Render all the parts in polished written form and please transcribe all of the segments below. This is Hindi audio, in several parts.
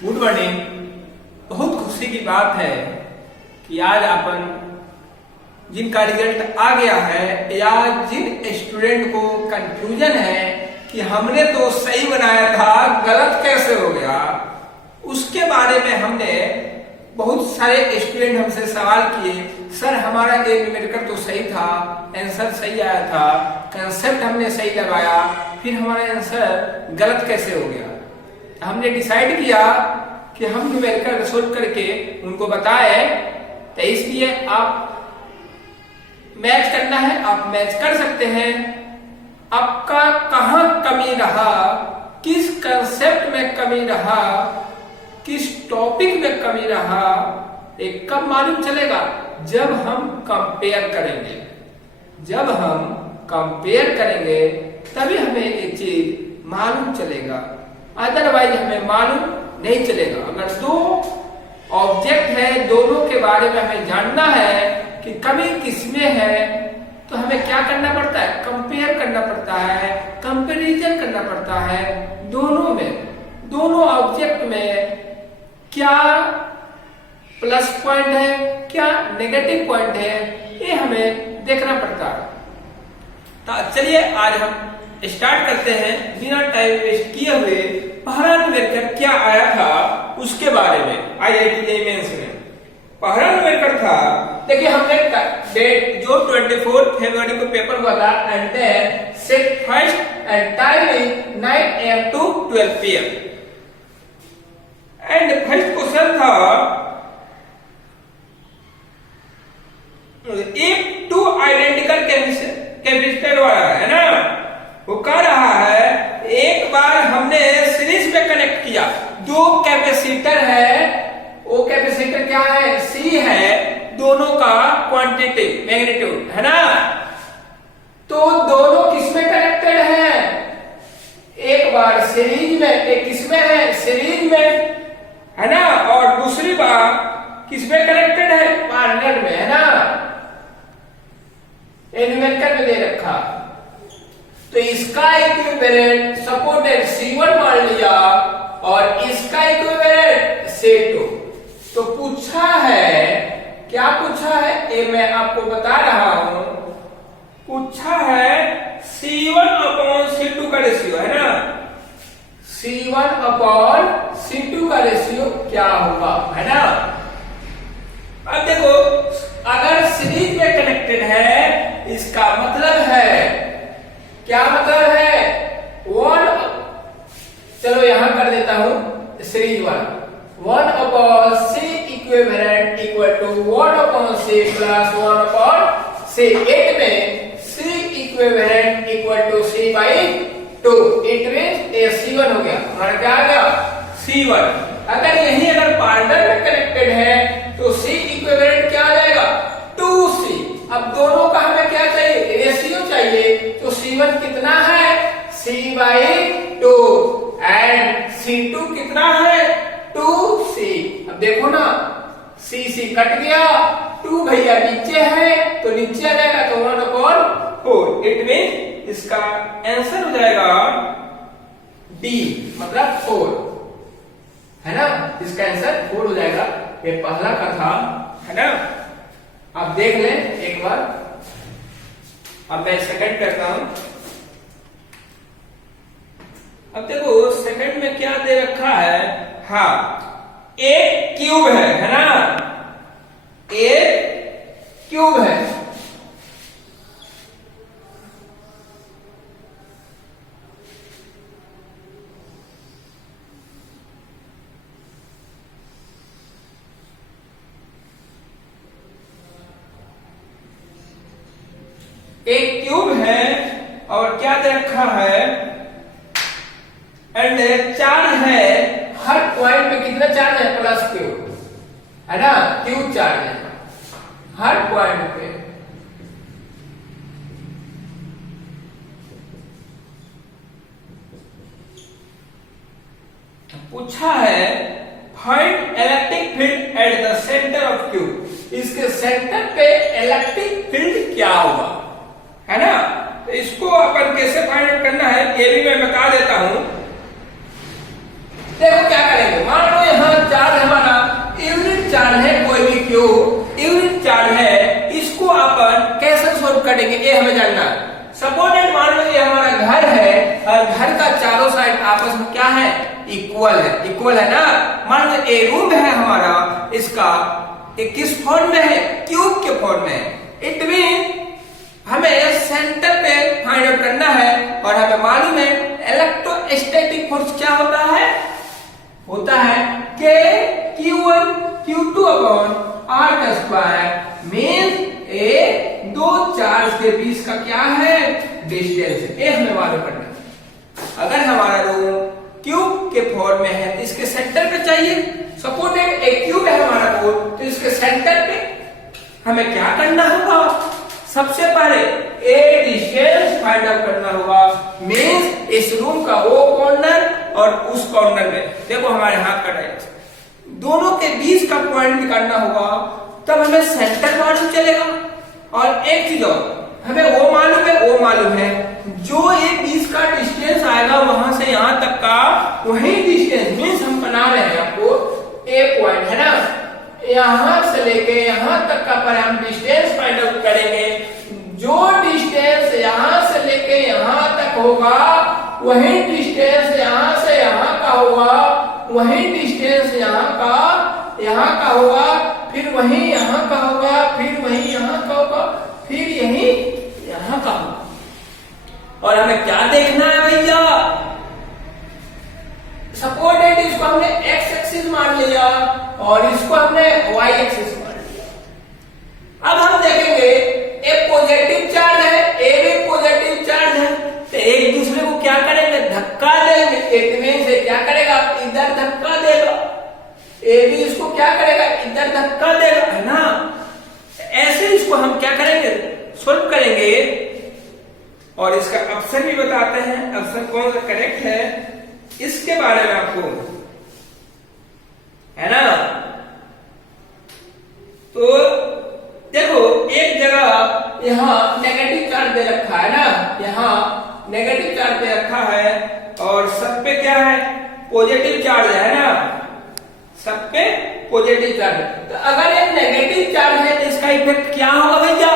Good morning. बहुत खुशी की बात है कि आज अपन जिनका रिजल्ट आ गया है या जिन स्टूडेंट को कंफ्यूजन है कि हमने तो सही बनाया था गलत कैसे हो गया, उसके बारे में हमने बहुत सारे स्टूडेंट हमसे सवाल किए। सर हमारा ये न्यूमेरिकल तो सही था, आंसर सही आया था, कंसेप्ट हमने सही लगाया, फिर हमारा आंसर गलत कैसे हो गया। हमने डिसाइड किया कि हम न्यूमेरिकल सोल्व करके उनको बताए, तो इसलिए आप मैच करना है, आप मैच कर सकते हैं। आपका कहाँ कमी रहा, किस कंसेप्ट में कमी रहा, किस टॉपिक में कमी रहा, एक कब मालूम चलेगा? जब हम कंपेयर करेंगे। जब हम कंपेयर करेंगे तभी हमें एक चीज मालूम चलेगा, अदरवाइज हमें मालूम नहीं चलेगा। अगर दो ऑब्जेक्ट है, दोनों के बारे में हमें जानना है कि कमी किसमें है, तो हमें क्या करना पड़ता है? कंपेयर करना पड़ता है, कंपैरिजन करना पड़ता है दोनों में, दोनों ऑब्जेक्ट में क्या प्लस पॉइंट है, क्या नेगेटिव पॉइंट है, ये हमें देखना पड़ता है। तो चलिए आज हम स्टार्ट करते हैं बिना टाइम वेस्ट किए हुए। पहला न्यूमेरिकल क्या आया था उसके बारे में IIT मेंस में। पहला न्यूमेरिकल था, देखिए हमने डेट जो 24 फरवरी को पेपर हुआ था, and then set first and timing 9 AM to 12 PM। And first question था, एक टू आइडेंटिकल कैपेसिटर वाला है ना, वो कह रहा है एक बार हमने सीरीज में कनेक्ट किया, दो कैपेसिटर है, वो कैपेसिटर क्या है? C है, दोनों का क्वांटिटी मैग्नीट्यूड है ना, तो दोनों किसमें कनेक्टेड है? एक बार सीरीज में, एक किसमें है? सीरीज में है ना, और दूसरी बार किसमें कनेक्टेड है? पैरेलल में है ना। न्यूमेरिकल में दे रखा, तो इसका इक्विवेलेंट सपोर्टेड C1 मान लिया और इसका इक्विवेलेंट C2। तो पूछा है, क्या पूछा है ये मैं आपको बता रहा हूं। पूछा है C1 अपॉन C2 का रेशियो है ना, C1 अपॉन C2 का रेशियो क्या होगा, है ना। अब देखो, अगर सीरीज में कनेक्टेड है, इसका मतलब है, क्या मतलब है? चलो यहां कर देता हूं series 1 upon C equivalent equal to 1 upon C plus 1 upon C। 8 में C equivalent equal to C by 2, it means ये C1 हो गया। हमारा क्या आ गया? C1। अगर यही अगर पैरेलल में कनेक्टेड है तो C इक्विवेलेंट क्या आ जाएगा? 2C। अब दोनों का हमें क्या चाहिए? रेशियो चाहिए, तो C1 कितना है? C बाई 2 एंड C2 कितना है? 2C। अब देखो ना, C कट गया, 2 भैया नीचे है तो नीचे आ जाएगा, तो 1 अपॉन 4। इट मीन इसका आंसर हो जाएगा D, मतलब 4 है ना। इसका आंसर 4 हो जाएगा। ये पहला का था, है ना। आप देख लें एक बार। अब मैं सेकंड करता हूं। अब देखो सेकंड में क्या दे रखा है। हाँ, एक क्यूब है ना, एक क्यूब है। एक क्यूब है और क्या दे रखा है? एंड चार्ज है, हर पॉइंट में कितना चार्ज है? प्लस Q है ना, Q चार्ज है हर पॉइंट पे। पूछा है find electric field at the centre of Q। इसके सेंटर पे इलेक्ट्रिक फील्ड क्या होगा, है ना। तो इसको अपन कैसे फाइंड आउट करना है ये भी मैं बता देता हूं। देखो क्या करेंगे, मान लो यहाँ चार्ज हमारा यूनिट चार्ज है, कोई भी क्यू यूनिट चार्ज है, इसको अपन कैसे सोल्व करेंगे ये हमें जानना है। सपोर्टेड मान लो ये हमारा घर है और घर का चारों साइड आपस में क्या है, इक्वल है ना। मान लो ए रूम है हमारा, इसका किस फॉर्म में है, क्यूब के फॉर्म में है। इट मीन हमें सेंटर पे फाइंड आउट करना है और हमें मालूम है इलेक्ट्रोस्टैटिक फोर्स क्या होता है K Q1 Q2 upon R का स्क्वायर मींस ए दो चार्ज के बीच का क्या है, डिस्टेंस है, ये हमें मालूम करना है। अगर हमारा रूम क्यूब के फॉर्म में है तो इसके सेंटर पे चाहिए, सपोर्टेड एक क्यूब है हमारा रूम, तो इसके सेंटर पे हमें क्या करना होगा, सबसे पहले ए डिस्टेंस फाइंड आउट करना होगा। मींस इस रूम का वो कॉर्नर और उस कॉर्नर में देखो हमारे हाथ का डायरेक्शन, दोनों के बीच का पॉइंट निकालना होगा, तब हमें सेंटर मालूम चलेगा। और एक चीज और हमें वो मालूम है जो ये बीच का डिस्टेंस आएगा वहां से यहां तक का वही डिस्टेंस, मींस हम बना रहे हैं आपको ए पॉइंट है ना, यहां से लेके यहां तक का पर हम डिस्टेंस फाइंड आउट करेंगे। जो डिस्टेंस यहां से लेके यहां तक होगा वही डिस्टेंस यहां से यहां का होगा, वही डिस्टेंस यहां का होगा, फिर वही यहां का होगा, फिर वही यहां का होगा, फिर यही यहां का होगा। और हमें क्या देखना है भैया, सपोर्टेड इसको हमने एक्स एक्सिस मान लिया और इसको हमने वाई एक्सिस मान लिया। अब हम देखेंगे ए पॉजिटिव चार्ज है, ए भी पॉजिटिव चार्ज है, तो एक दूसरे को क्या करेंगे, धक्का देंगे। एक में से क्या करेगा, इधर धक्का देगा, ए भी इसको क्या करेगा, इधर धक्का देगा, है ना। ऐसे इसको हम क्या करेंगे, सोल्व करेंगे और इसका ऑप्शन भी बताते हैं, ऑप्शन कौन सा करेक्ट है इसके बारे में आपको, है ना। तो देखो एक जगह यहाँ नेगेटिव चार्ज दे रखा है ना, यहाँ नेगेटिव चार्ज दे रखा है और सब पे क्या है, पॉजिटिव चार्ज है ना, सब पे पॉजिटिव चार्ज। तो अगर ये नेगेटिव चार्ज है तो इसका इफेक्ट क्या होगा भैया,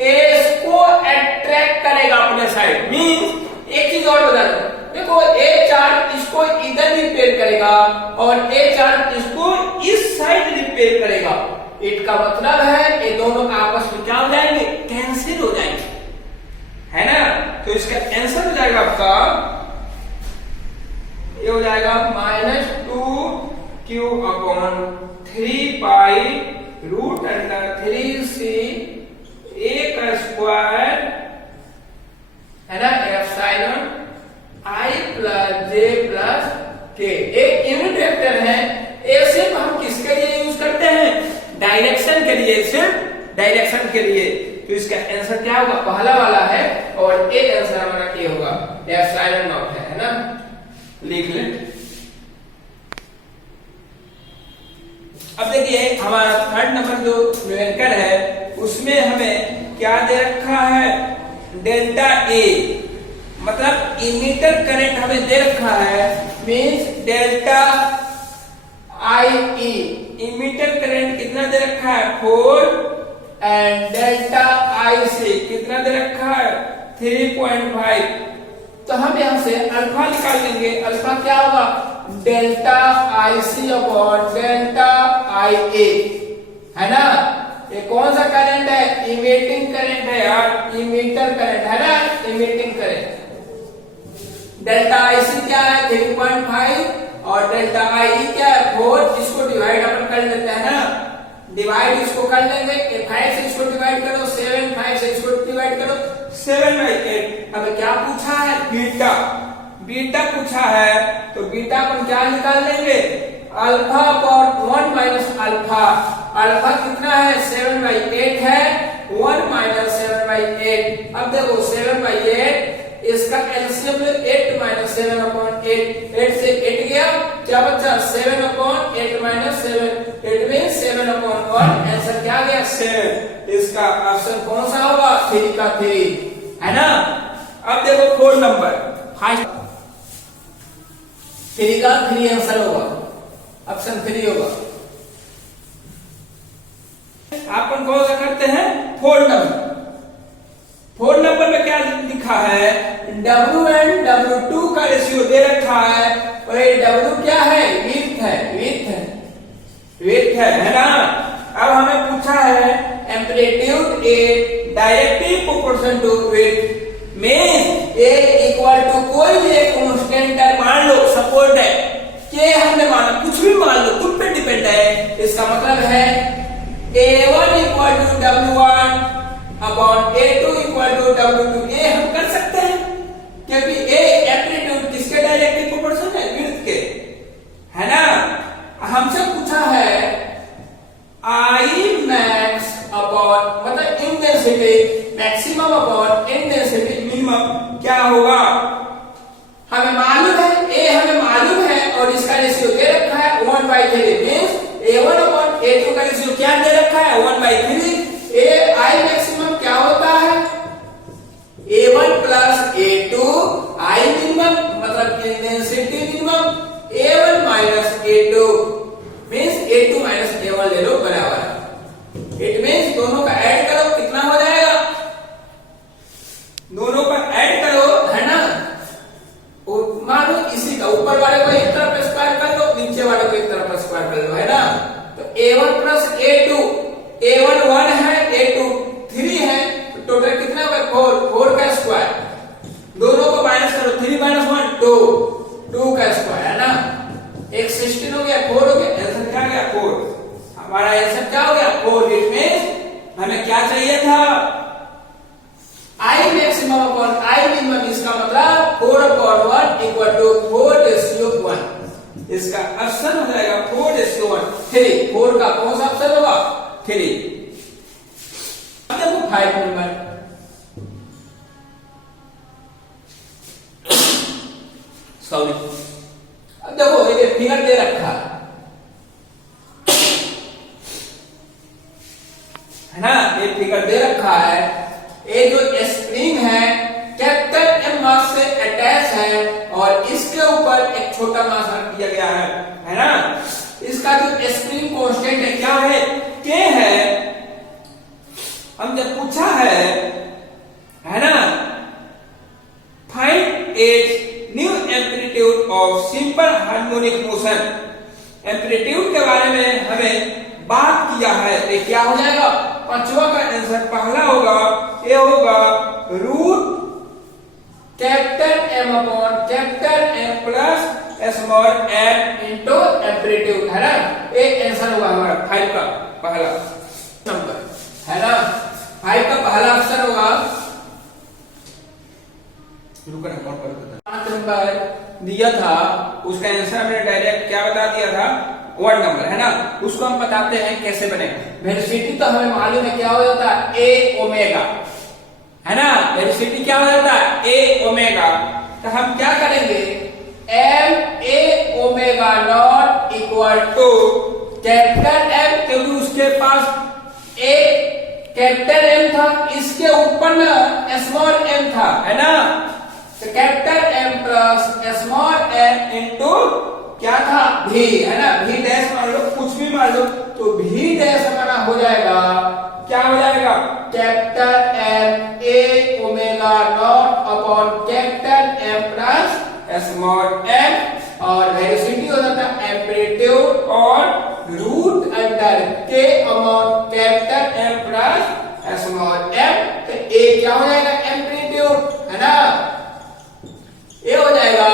इसको अट्रैक्ट करेगा अपने साइड। मींस एक चीज और बता दो, देखो ए चार्ज इसको इधर रिपेल करेगा और ए चार्ज इसको इस साइड रिपेल करेगा। इट का मतलब है ये दोनों आपस में क्या हो जाएंगे, कैंसिल हो जाएंगे, है ना। तो इसका आंसर हो जाएगा आपका, ये हो जाएगा -2q upon 3 pi root under 3c a का स्क्वायर, है ना, epsilon i plus j plus k। एक यूनिट वेक्टर है, ए सिर्फ हम किसके लिए यूज करते हैं, डायरेक्शन के लिए, सिर्फ डायरेक्शन के लिए। तो इसका आंसर क्या होगा, पहला वाला है और ए आंसर हमारा क्या होगा, एप्सिलॉन नॉट है ना, लिख लें। अब देखिए हमारा थर्ड नंबर जो न्यूमेरिकल है उसमें हमें क्या दे रखा है, डेल्टा ए, मतलब इमीटर करंट हमें दे रखा है, मींस डेल्टा आई ई, इमीटर करंट कितना दे रखा है 4 एंड डेल्टा आई सी कितना दे रखा है 3.5। तो हम यहां से अल्फा निकाल लेंगे, अल्फा क्या होगा, delta I C upon delta I A, है ना। ये कौन सा करंट है, इमिटिंग करंट है यार, इमीटर करंट है ना, इमिटिंग करंट। डेल्टा आई सी क्या है 3.5 और डेल्टा आई क्या है 4। इसको डिवाइड अपन कर लेते हैं ना, डिवाइड इसको कर लेंगे, 5 से इसको डिवाइड करो 7, 5 से इसको डिवाइड करो 7/8। अब क्या पूछा है, बीटा, बीटा पूछा है, तो बीटा अपन क्या निकाल लेंगे, alpha upon 1 minus alpha. Alpha कितना है 7/8 है, 1 माइनस 7/8। अब देखो 7/8 इसका एलसीएम 8 माइनस 7 अपॉन 8, 8 से 8 गया, क्या बचा 7 अपॉन 8 माइनस 7, 8 में 7 अपॉन 1, आंसर क्या गया 7। इसका ऑप्शन कौन सा होगा, 3 का 3, है ना। अब देखो 4 नंबर, 3 का 3 आंसर होगा, ऑप्शन 3 होगा। अपन कौन सा करते हैं, 4 नंबर। 4 नंबर में क्या लिखा है, W1 W2 का रेशियो दे रखा है, और ये W क्या है, विड्थ है, विड्थ है ना। अब हमें पूछा है amplitude A directly proportion to width means A equal to कोई भी एक कांस्टेंट है, मान लो सपोर्ट है के, हमने माना कुछ भी मान लो, खुद पे डिपेंड है। इसका मतलब है A1 equal to W1 upon A2 equal to W2। ये हम कर सकते हैं क्योंकि A एम्पलीट्यूड किसके डायरेक्टली प्रोपोर्शनल है, विड्थ के, है ना। हमसे पूछा है I max अपॉन मतलब intensity maximum upon intensity minimum क्या होगा। हमें मालूम है A हमें मालूम है और इसका रेशियो दे रखा है 1/3 मींस A1 अपॉन A2 का रेशियो क्या दे रखा है 1/3। I मैक्सिमम क्या होता है A1 plus A2, I minimum मतलब intensity minimum A1 minus A2 means A2 minus A1 ले लो बराबर। इट मींस दोनों का ऐड करो कितना हो जाएगा, दोनों का ऐड करो, है ना। मानो इसी का ऊपर वाले को एक तरफ स्क्वायर कर लो, नीचे वाले को एक तरफ स्क्वायर कर लो, है ना। तो A1 प्लस A2, A1 1 है, A2 3 है, तो टोटल कितना होगा 4 का स्क्वायर। दोनों को माइनस करो, 3 माइनस 1 2 का स्क्वायर, है ना। एक 16 हो गया, 4 हो गया, आंसर क्या आ गया 4। हमारा आंसर क्या हो गया 4। इट मींस हमें क्या चाहिए था I maximum upon I minimum, इसका मतलब 4/1 इक्वल टू 4:1। इसका ऑप्शन हो जाएगा 4:1 3। 4 का कौन सा ऑप्शन होगा 3। अब देखो 5 नंबर, सॉरी, अब देखो ये फिगर दे रखा है ना, ये फिगर दे रखा है। ये जो स्प्रिंग है कैपिटल M मास से अटैच है और इसके ऊपर एक छोटा मास रख दिया गया है ना। इसका जो स्प्रिंग कांस्टेंट है क्या है, K है। हम जब पूछा है ना, find its new amplitude of simple harmonic motion. Amplitude के बारे में हमें बात किया है, ये क्या हो जाएगा, पांचवा का आंसर पहला होगा, ये होगा root capital M upon capital M plus small m into amplitude, है ना। ये आंसर होगा हमारा 5 का पहला नंबर, है ना। 5 का पहला ऑप्शन होगा। रुकना नोट कर देता। 5 नंबर दिया था, उसका आंसर हमने डायरेक्ट क्या बता दिया था 1 नंबर, है ना। उसको हम बताते हैं कैसे बने। वेलोसिटी तो हमें मालूम है क्या हो जाता है A ओमेगा, है ना। वेलोसिटी क्या हो जाता है A ओमेगा। तो हम क्या करेंगे M A omega not equal to capital M, क्योंकि उसके पास A कैपिटल M था, इसके ऊपर ना स्मॉल m था, है ना। तो capital M plus small m into क्या था भी, है ना। भी डैश मान लो, कुछ भी मान लो, तो भी डैश हमारा हो जाएगा, क्या हो जाएगा capital M A omega not upon capital M plus small m, और वेलोसिटी हो जाता है एम्पलीट्यूड और root under K upon capital M plus small m। तो A क्या हो जाएगा एम्पलीट्यूड, है ना। ये हो जाएगा,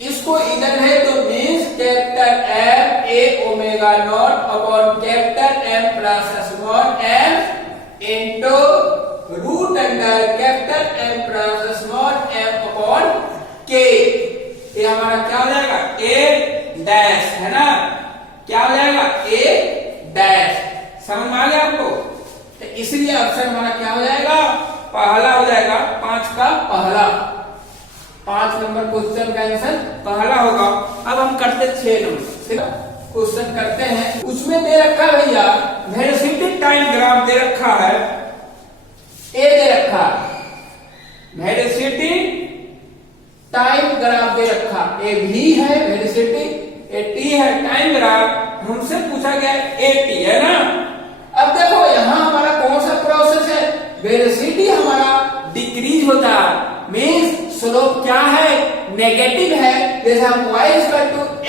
इसको इधर है तो means capital M A omega not upon capital M plus small m into root under capital M plus small m upon K। ये हमारा क्या हो जाएगा A डैश, है ना। क्या हो जाएगा A डैश। समझ में आ गया आपको। तो इसलिए ऑप्शन हमारा क्या हो जाएगा पहला हो जाएगा, 5 का पहला। 5 नंबर क्वेश्चन का आंसर पहला होगा। अब हम करते 6 नंबर क्वेश्चन करते हैं। उसमें दे रखा है भैया वेलोसिटी टाइम ग्राफ दे रखा है, ए दे रखा वेलोसिटी टाइम ग्राफ दे रखा, ए भी है वेलोसिटी, ए टी है टाइम ग्राफ, हमसे पूछा गया ए टी है ना। अब देखो यहाँ हमारा कौन सा प्रोसेस है, वेलोसिटी हमारा डिक्रीज होता है, मींस स्लोप क्या है, नेगेटिव है। जैसे हम y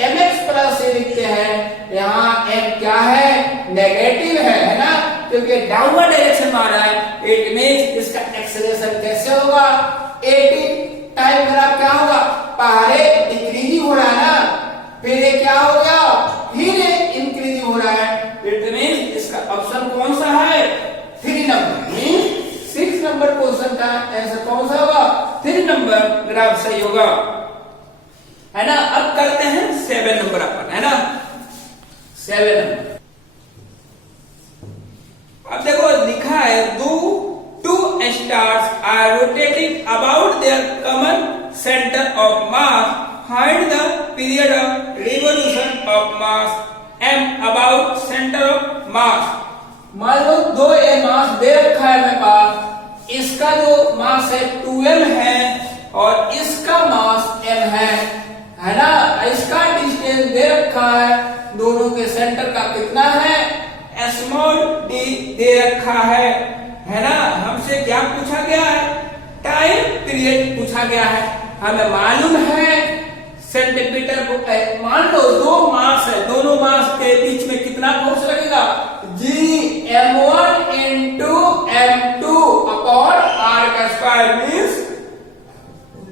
mx प्लस c लिखते हैं, यहाँ m क्या है, नेगेटिव है ना, क्योंकि डाउनवर्ड डायरेक्शन में आ रहा है। इट मींस इसका एक्सेलरेशन कैसे होगा, टाइम ग्राफ क्या होगा, पहले डिक्रीजिंग हो रहा है ना, फिर ये क्या हो गया, फिर ये इंक्रीजिंग हो रहा है। इट मींस इसका ऑप्शन कौन सा है, 3 नंबर, मींस 6 नंबर क्वेश्चन का आंसर कौन सा होगा, 3 नंबर ग्राफ सही होगा, है ना। अब करते हैं 7 नंबर अपन, है ना, 7 नंबर। अब देखो लिखा है, two stars are rotating about their common center of mass. Find the period of revolution of mass m about center of mass. मान लो दो ये मास दे रखा है मेरे पास, इसका जो मास है 2m है और इसका मास m है ना। इसका डिस्टेंस दे रखा है, दोनों के सेंटर का कितना है, स्मॉल d दे रखा है ना। हमसे क्या पूछा गया है, टाइम पीरियड पूछा गया है। हमें मालूम है सेंटीमीटर को, मान लो दो मास है, दोनों मास के बीच में कितना फोर्स लगेगा, जी m1 into m2 upon r का स्क्वायर मींस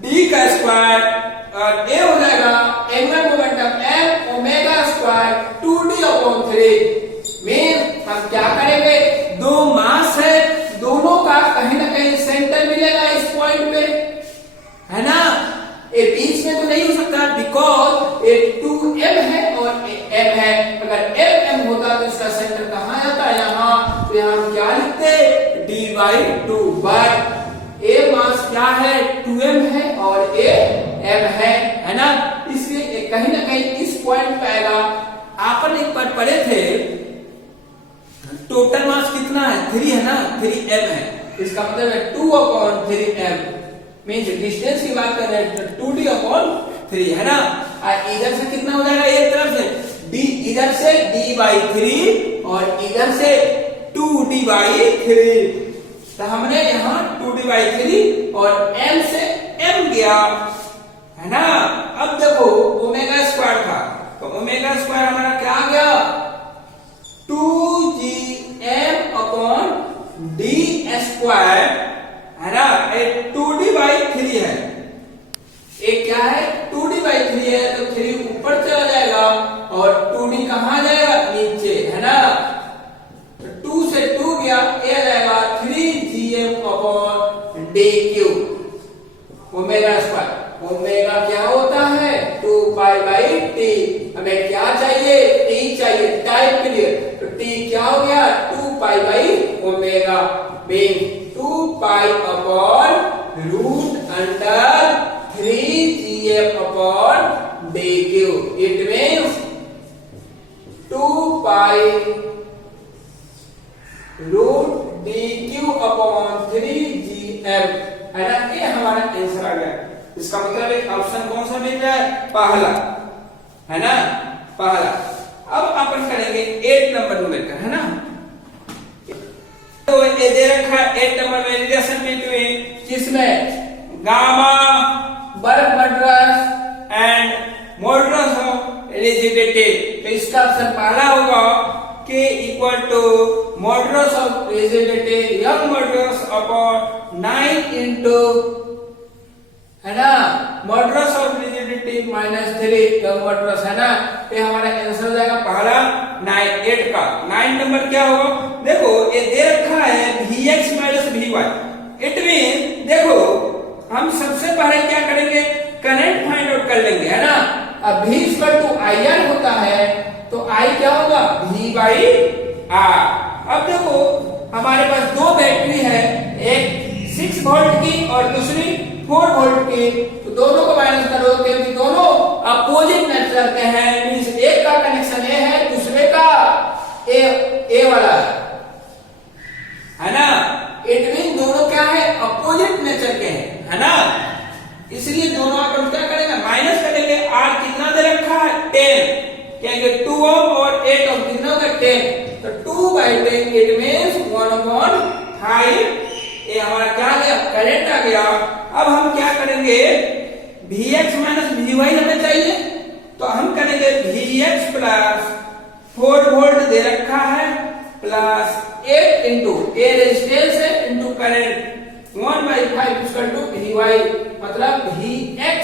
d का स्क्वायर, और a हो जाएगा angular momentum m omega square 2d upon 3। Means हम क्या करेंगे, दो मास है, दोनों का कहीं ना कहीं सेंटर मिलेगा इस पॉइंट पे, है ना। ये बीच में तो नहीं हो सकता, बिकॉज ये 2m है और m है। अगर m होता तो इसका सेंटर कहाँ जाता, यहाँ, तो यहाँ हम क्या लिखते, d/2, बट a मास क्या है, 2m है और a m है ना। इसलिए कहीं ना कहीं इस पॉइंट पे आएगा। आपन एक बार पढ़े थे, टोटल मास कितना है, 3 है ना, 3m है, इसका मतलब है 2/3m, मींस डिस्टेंस की बात कर रहे हैं तो 2d/3 है ना। और इधर से कितना हो जाएगा, एक तरफ से d, इधर से d/3 और इधर से 2d/3, तो हमने यहाँ 2d/3 और m से m गया, है ना। अब देखो ओमेगा स्क्वायर था, तो ओमेगा स्क्वायर हमारा क्या आ गया, 2gm अपॉन d स्क्वायर, है ना। 2d/3 है, एक क्या है 2d/3 है, तो 3 ऊपर चला जाएगा और 2d कहां जाएगा, नीचे, है ना। तो 2 से 2 गया, ये आ जाएगा 3gm upon d3 omega square. Omega क्या होता है, 2π/t। हमें क्या चाहिए, t चाहिए, टाइम पीरियड, तो t क्या हो गया, 2π/ओमेगा, mean 2π upon √3gm upon d3। It means 2π √d3 upon 3gm, है ना। ये हमारा आंसर आ गया। इसका मतलब एक ऑप्शन कौन सा मिल रहा है, पहला, है ना, पहला। अब अपन करेंगे 8 नंबर न्यूमेरिकल, है ना। तो ये दे रखा है 8 नंबर में, रिलेशन बिटवीन किसमें, gamma work modulus and modulus of rigidity. तो इसका ऑप्शन पहला होगा k = modulus of rigidity, young modulus upon 9 into, है ना, मॉडुलस ऑफ रिजिडिटी -3 का मॉडुलस, है ना। ये हमारा आंसर हो जाएगा पहला 9, 8 का। 9 नंबर क्या होगा, देखो ये दे रखा है Vx - Vy। इट मीन देखो हम सबसे पहले क्या करेंगे, करंट फाइंड आउट कर लेंगे, है ना। अब V = IR होता है, तो I क्या होगा, V/R। अब देखो हमारे पास दो बैटरी है, एक 6 वोल्ट की और दूसरी 4 वोल्ट की, तो दोनों को माइनस करो, क्योंकि दोनों अपोजिट नेचर के हैं, मींस एक का कनेक्शन ए है, दूसरे का ए वाला है ना। इट मीन दोनों क्या है, अपोजिट नेचर के हैं, है ना। इसलिए दोनों अपन माइनस करेंगे, R कितना दे रखा है 10, कहेंगे 2 ओम और 8 ओम कितना होगा 10, तो 2/10 इट मींस 1/5, ये हमारा क्या आ गया करंट आ गया। अब हम क्या करेंगे, Vx माइनस Vy हमें चाहिए, तो हम करेंगे Vx प्लस 4 वोल्ट दे रखा है प्लस 8 इंटू ए रेजिस्टेंस है into current 1/5 equal to Vy, मतलब Vx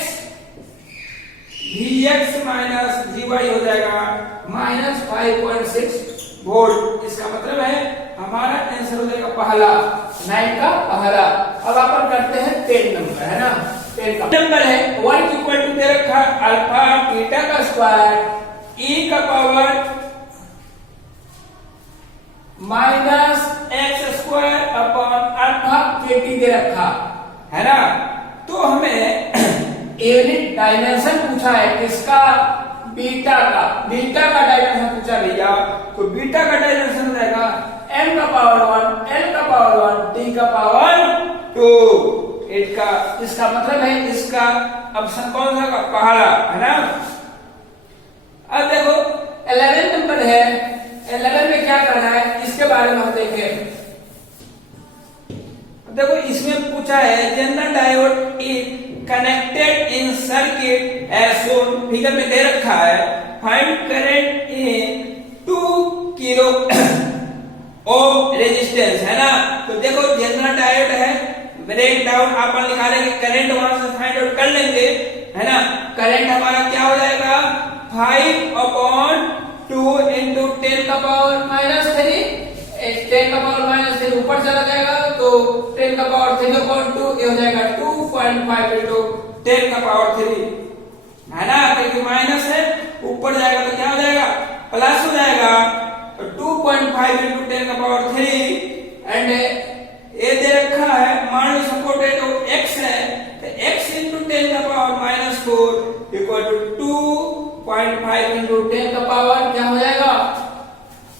माइनस Vy हो जाएगा माइनस 5.6 वोल्ट। इसका मतलब है हमारा आंसर हो जाएगा पहला, 9 का पहला। अब अपन करते हैं 10 नंबर, है ना, 10 का नंबर है 1 इक्वल टू दे रखा अल्फा बीटा का स्क्वायर e का power minus x square upon alpha kt दे रखा है ना। तो हमें यूनिट डायमेंशन पूछा है किसका, बीटा का डायमेंशन पूछा भैया, तो बीटा का डायमेंशन हो जाएगा m का पावर 1 l का पावर 1 t का पावर 2। इसका मतलब है इसका ऑप्शन कौन सा का पहला, है ना। अब देखो 11 नंबर है, 11 में क्या करना है इसके बारे में हम देखें। देखो इसमें पूछा है general diode is connected in circuit as shown, figure में दे रखा है find current in 2 kilo ohm resistance, है ना। तो देखो जनरल डायोड है, ब्रेक डाउन अपन निकालेंगे, करंट वहां से फाइंड आउट कर लेंगे, है ना। करंट हमारा क्या हो जाएगा 5/2 इंटू 10 का पावर -3, 10 का पावर -3 ऊपर चला जाएगा तो 10 का पावर 3/2 ये हो जाएगा 2.5 इंटू 10 का पावर 3, है ना, क्योंकि माइनस है ऊपर जाएगा तो क्या हो जाएगा प्लस हो जाएगा, तो 2.5 इंटू 10 का पावर 3 एंड ये दे रखा है मान लो सपोर्टेड x है, तो x इंटू 10 का पावर -4 इक्वल टू 2.5 इंटू 10 का पावर क्या हो जाएगा,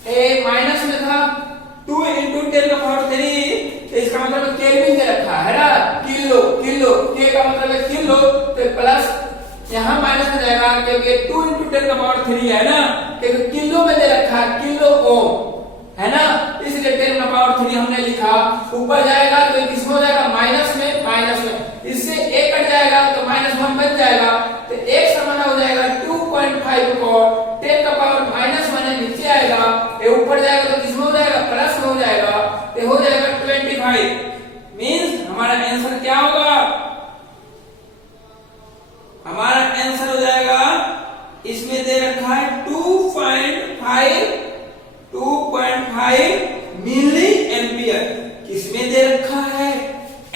ए माइनस में था 2 इंटू 10 का पावर 3, तो इसका मतलब केल्विन दे रखा है ना, किलो के का मतलब है किलो, तो प्लस यहाँ माइनस में जाएगा क्योंकि 2 इंटू 10 का पावर 3 है ना, क्योंकि किलो में दे रखा है किलो ओम, है ना, इसलिए 10 का पावर 3 हमने लिखा। ऊपर जाएगा तो किसमें हो जाएगा माइनस में, इससे एक कट जाएगा तो -1 बच जाएगा, तो एक समान हो जाएगा 2.5 और 10 का पावर -1 है नीचे आएगा, ये ऊपर जाएगा तो किसमें हो जाएगा प्लस में हो जाएगा, तो हो जाएगा 25। मींस हमारा आंसर क्या होगा, हमारा आंसर हो जाएगा इसमें दे रखा है 2.5 मिली एम्पियर, किसमें दे रखा है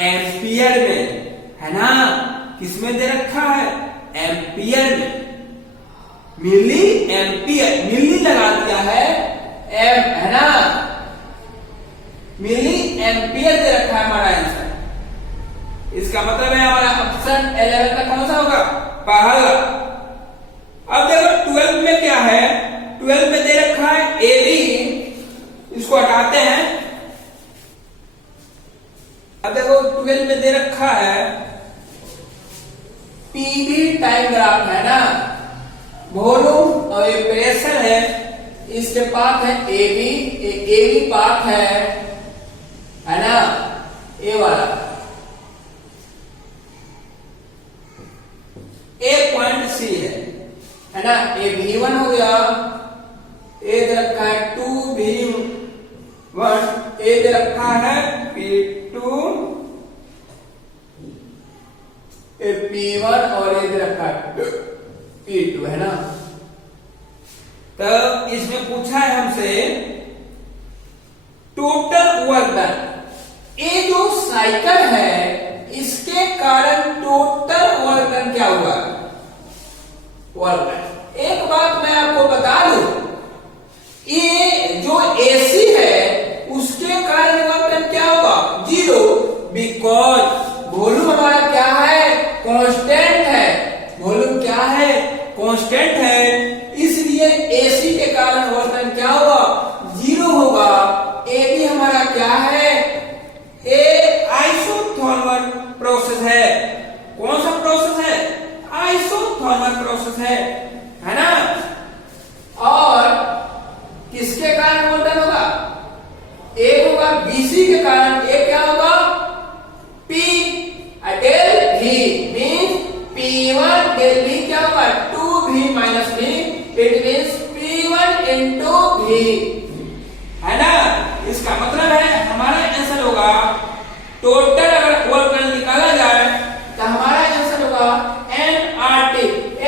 एम्पियर में, है ना, किसमें दे रखा है एम्पियर में, मिली एम्पियर, मिली लगा दिया है एम, है ना, मिली एम्पियर दे रखा है हमारा आंसर। इसका मतलब है हमारा ऑप्शन 11 का कौन सा होगा पहला। अब देखो 12 में क्या है, 12 में दे रखा है एबी, इसको हटाते हैं। अब देखो 12 में दे रखा है पीबी टाइम ग्राफ, है ना, वॉल्यूम और ये प्रेशर है, इसके पाथ है एबी पाथ है ना, ए वाला ए पॉइंट सी है ना, ए V1 हो गया, ए दे रखा है 2V1, ए दे रखा है P2, ए P1 और ए दे रखा है P2, है ना। तो इसमें पूछा है हमसे टोटल वर्क डन, ये जो साइकिल है इसके कारण टोटल वर्क डन क्या हुआ, वर्क डन। एक बात मैं आपको बता दूं, ये जो एसी है उसके कारण वर्क डन क्या होगा 0, बिकॉज वॉल्यूम हमारा क्या है कांस्टेंट है, वॉल्यूम क्या है कांस्टेंट है, इसलिए एसी के कारण वर्क डन क्या होगा 0 होगा। ए भी हमारा क्या है, ए आइसोथर्मल प्रोसेस है, कौन सा प्रोसेस है आइसोथर्मल प्रोसेस है ना। और किसके कारण मोल्टन होगा? एक होगा बीसी के कारण, एक क्या होगा? पी डेल भी मीन्स P1 डेल भी क्या होगा? 2V minus V, it means P1 into V, है ना। इसका मतलब है हमारा आंसर होगा टोटल, अगर वर्क डन निकाला जाए तो हमारा आंसर होगा nRT।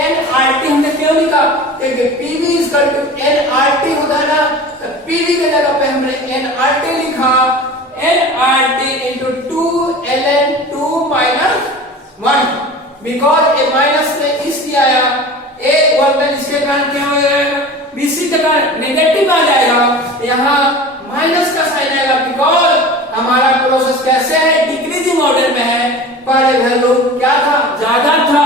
nRT हमने क्यों लिखा? क्योंकि PV इक्वल टू nRT होता है ना, तो PV के जगह पे हमने nRT लिखा, nRT into 2ln 2 minus 1, because A minus में इसलिए आया, एक वर्क डन इसके कारण क्या हो जाएगा? बीसी के कारण नेगेटिव आ जाएगा, यहाँ माइनस का साइन आएगा, बिकॉज हमारा प्रोसेस कैसे है? डिक्रीजिंग ऑर्डर में है। पहले वैल्यू क्या था? ज्यादा था,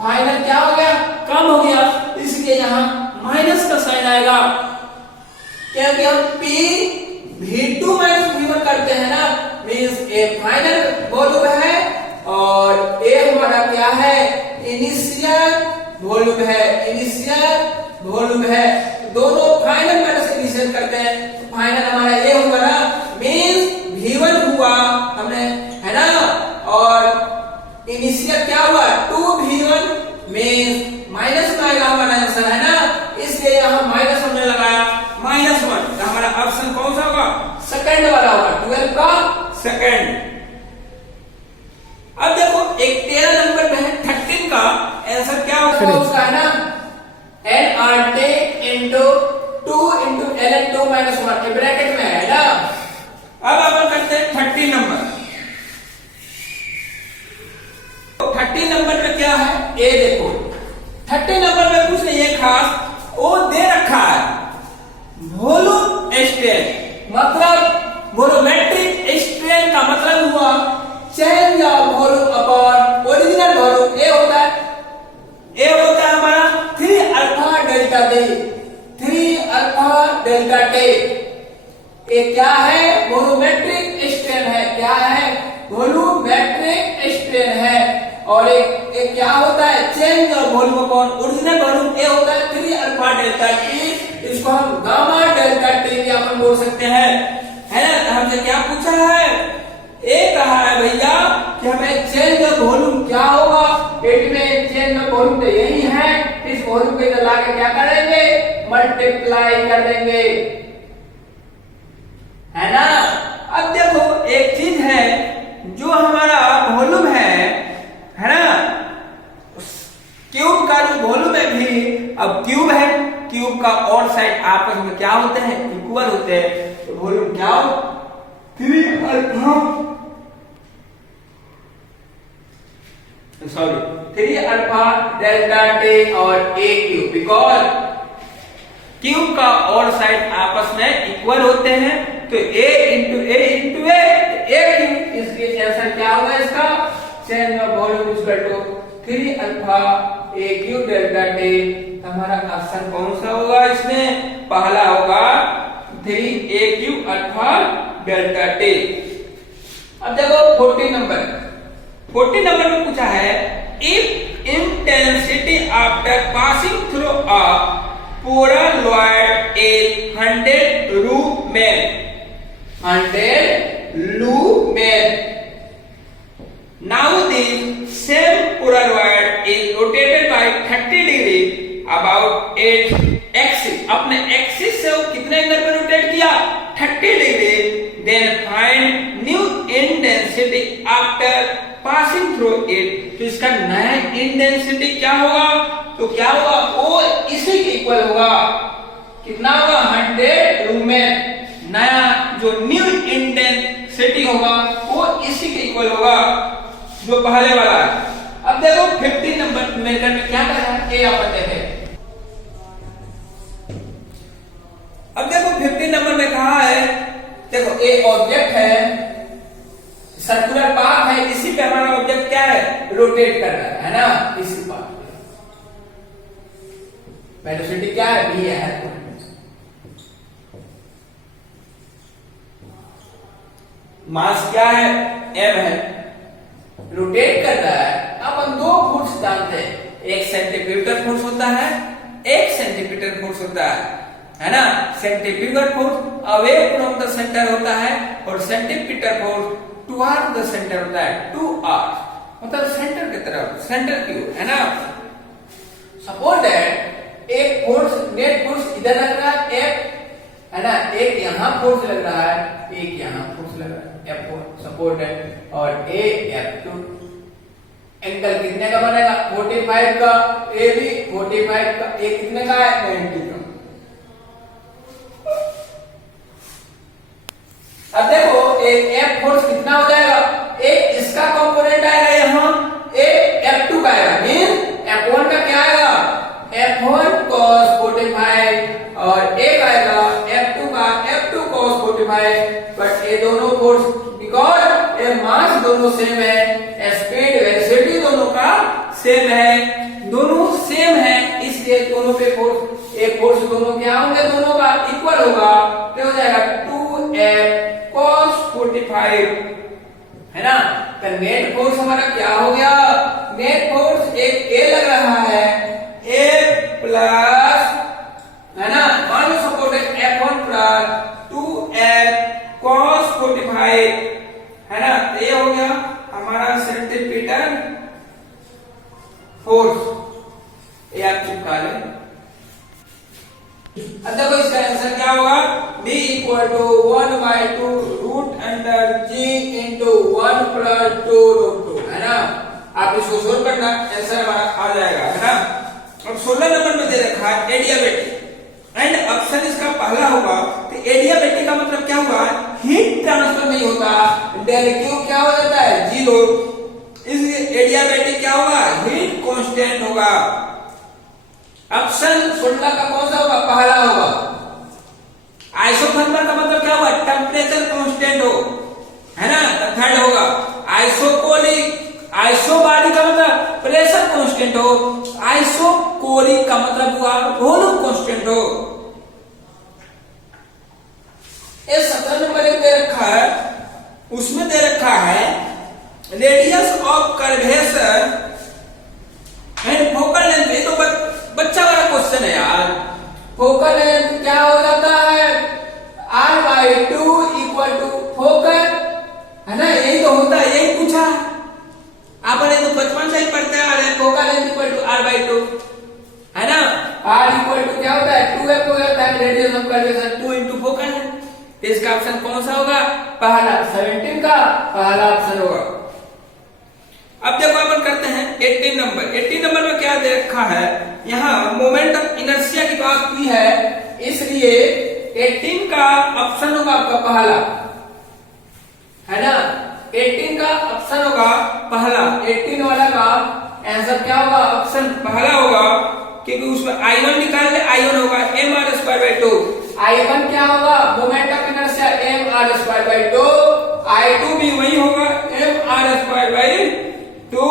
फाइनल क्या हो गया? कम हो गया, इसलिए यहाँ माइनस का साइन आएगा, क्योंकि हम P V2 माइनस V1 करते हैं ना, मीन्स ए फाइनल वॉल्यूम है और ए हमारा क्या है? इनिशियल वॉल्यूम है, इनिशियल वॉल्यूम है, दोनों फाइनल माइनस इनिशियल करते हैं, तो फाइनल हमारा ये होगा ना, मीन्स V1 हुआ हमने, है ना, और इनिशियल क्या हुआ? 2V1 मीन्स माइनस में आएगा हमारा आंसर, है ना, इसलिए यहाँ माइनस हमने लगाया -1, तो हमारा ऑप्शन कौन सा होगा? सेकंड वाला होगा, 12 का सेकंड। अब देखो एक 13 नंबर में है 13 का आंसर क्या होगा? उसका है ना nRT into 2 into ln 2 minus 1, ये ब्रैकेट में है ना। अब अपन करते हैं 30 नंबर। तो 30 नंबर में क्या है? ए देखो 30 नंबर में कुछ नहीं है खास, वो दे रखा है वॉल्यूम स्ट्रेन, मतलब वॉल्यूमेट्रिक स्ट्रेन का मतलब हुआ change of volume upon original volume. ए होता है हमारा 3 alpha delta T, 3 alpha delta T. ये क्या है? वॉल्यूमेट्रिक स्ट्रेन है, क्या है? वॉल्यूमेट्रिक स्ट्रेन है। और एक क्या होता है? Change of volume upon original volume. ए होता है 3 अल्फा डेल्टा टी, इसको हम गामा डेल्टा टी भी अपन बोल सकते हैं, है ना। हमसे क्या पूछा है? एक कहा है भैया कि हमें चेंज ऑफ वॉल्यूम क्या होगा? इट में चेंज ऑफ वॉल्यूम तो यही है, इस वॉल्यूम को इधर लाके क्या करेंगे? मल्टीप्लाई कर देंगे, है ना। अब देखो एक चीज है, जो हमारा वॉल्यूम है ना, क्यूब का जो वॉल्यूम है भी, अब क्यूब है, क्यूब का और साइड आपस में क्या होते हैं? इक्वल होते हैं, तो वॉल्यूम क्या हो? 3 अल्फा डेल्टा टी और ए क्यूब, बिकॉज क्यूब का और साइड आपस में इक्वल होते हैं, तो ए इंटू ए क्यूब, इसलिए आंसर क्या होगा इसका? Change of volume equal to 3 alpha a cube delta T. हमारा ऑप्शन कौन सा होगा इसमें? पहला होगा 3 a cube alpha delta T. अब देखो 40 नंबर में पूछा है, if intensity after passing through a polarised is 100 lumen, now the same polaroid is rotated by 30 degree about its axis, अपने एक्सिस से वो कितने एंगल पर रोटेट किया? 30 degree. then find new intensity after passing through it, तो इसका नया इंटेंसिटी क्या होगा? तो क्या होगा? वो इसी के इक्वल होगा, कितना होगा? 100 लुमेन। नया जो न्यू इंटेंसिटी होगा वो इसी के इक्वल होगा जो पहले वाला है। अब देखो 15 नंबर मेथड में क्या करना है? ए अपन देखें। अब देखो 15 नंबर में कहा है, देखो एक ऑब्जेक्ट है, सर्कुलर पाथ है, इसी पे हमारा ऑब्जेक्ट क्या है? रोटेट कर रहा है ना, इसी पाथ पे। वेलोसिटी क्या है? v है। मास क्या है? m है। रोटेट कर रहा है। अपन 2 फोर्स जानते हैं, एक सेंट्रीफ्यूगल फोर्स होता है, एक सेंट्रीपिटल फोर्स होता है ना। Centrifugal force away from the centre होता है और centripetal force toward the centre होता है, टू आर मतलब सेंटर की तरफ, सेंटर की ओर, है ना। सपोज दैट एक फोर्स, नेट फोर्स इधर लग रहा है F, है ना, एक यहाँ फोर्स लग रहा है, एक यहाँ फोर्स लग रहा है F4 सपोज दैट, और A F2। एंगल कितने का बनेगा? 45 का, A भी 45 का, A कितने का है? 90 का। अब देखो एक F फोर्स कितना हो जाएगा? एक इसका कंपोनेंट आएगा यहाँ, एक F2 का आएगा, मीन F1 का क्या आएगा? F1 cos 45 और एक आएगा F2 का F2 cos 45। बट ये दोनों फोर्स बिकॉज ये मास दोनों सेम है, स्पीड वेलोसिटी दोनों का सेम है, दोनों सेम है, इसलिए दोनों पे फोर्स, एक फोर्स दोनों क्या होंगे? दोनों का इक्वल होगा, क्या हो जाएगा? 2F cos 45, है ना। तो नेट फोर्स हमारा क्या हो गया? नेट फोर्स एक A लग रहा है, A प्लस, है ना, मान लो suppose F1 plus 2F cos 45, है ना। तो ये हो गया हमारा सेंट्रीपिटल फोर्स, ये आप चिपका लें। अब देखो इसका आंसर क्या होगा? D equal to 1/2 root under G into 1 plus 2 root 2, है ना। आप इसको सोल्व करना, आंसर हमारा आ जाएगा, है ना। अब 16 नंबर में दे रखा है एडियाबेटिक एंड ऑप्शन इसका पहला होगा। तो एडियाबेटिक का मतलब क्या हुआ? हीट ट्रांसफर नहीं होता, डेल क्यू क्या हो जाता है? 0। इसलिए एडियाबेटिक क्या होगा? हीट कांस्टेंट होगा। ऑप्शन 16 का कौन सा होगा? पहला होगा। आइसोथर्मल का मतलब क्या होगा? टेम्परेचर कांस्टेंट हो, है ना। तो थर्ड होगा। आइसोकोलिक, आइसोबारिक का मतलब प्रेशर कांस्टेंट हो, आइसोकोलिक का मतलब हुआ वॉल्यूम कांस्टेंट हो। ये 17 नंबर एक दे रखा है, उसमें दे रखा है radius of curvature and focal length. ये तो बच्चा वाला क्वेश्चन है यार। फोकल लेंथ क्या हो जाता है? R/2 इक्वल टू फोकल, है ना, यही तो होता है, यही पूछा आपने तो बचपन से ही पढ़ते आ रहे हैं। Focal length equal to R/2, है ना। R इक्वल टू क्या होता है? 2F हो जाता है, radius of curvature 2 into focal length. इसका ऑप्शन कौन सा होगा? पहला, 17 का पहला ऑप्शन होगा। अब देखो अपन करते हैं 18 नंबर। 18 नंबर में क्या दे रखा है? यहाँ मोमेंट ऑफ इनर्शिया की बात की है, इसलिए 18 का ऑप्शन होगा आपका पहला, है ना। 18 का ऑप्शन होगा पहला, 18 वाला का आंसर क्या होगा? ऑप्शन पहला होगा, क्योंकि उसमें I1 निकाल ले, I1 होगा mr²/2। I1 क्या होगा? Moment of inertia mr²/2। I2 भी वही होगा mr²/2।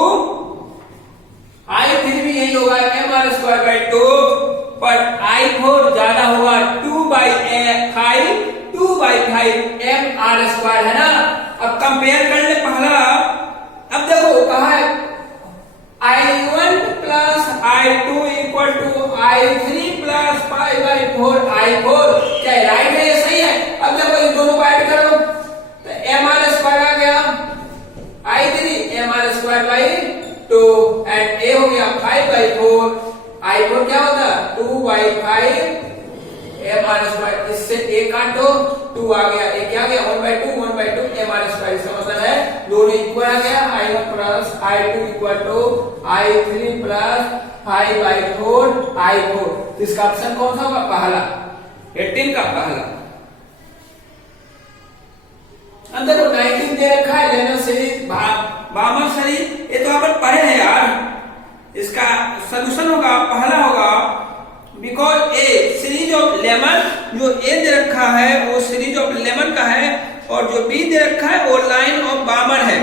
I3 भी यही होगा mr²/2, पर I4 ज्यादा होगा 2/5 mr², है ना। अब कंपेयर कर ले पहला। अब देखो कहा है I1 plus I2 equal to I3 plus 5/4 I4। क्या राइट है? ये सही है। अब देखो इन दोनों को ऐड करो तो mr² आ गया, I3 mr²/2 एंड A हो गया 5/4। I4 क्या होता है? 2/5 mr²। इससे A काटो, 2 आ गया, A क्या आ गया? 1/2 mr²। इसका मतलब है दोनों इक्वल आ गया। I1 plus I2 equal to I3 plus 5/4 I4। इसका ऑप्शन कौन सा होगा? पहला, 18 का पहला। अब देखो 19 दे रखा है, लेनर सीरीज, बामर सीरीज, ये तो अपन पढ़े हैं यार। इसका सॉल्यूशन होगा पहला होगा, because A series of lemon, जो ए दे रखा है वो सीरीज ऑफ लेमन का है, और जो बी दे रखा है वो लाइन ऑफ बामर है,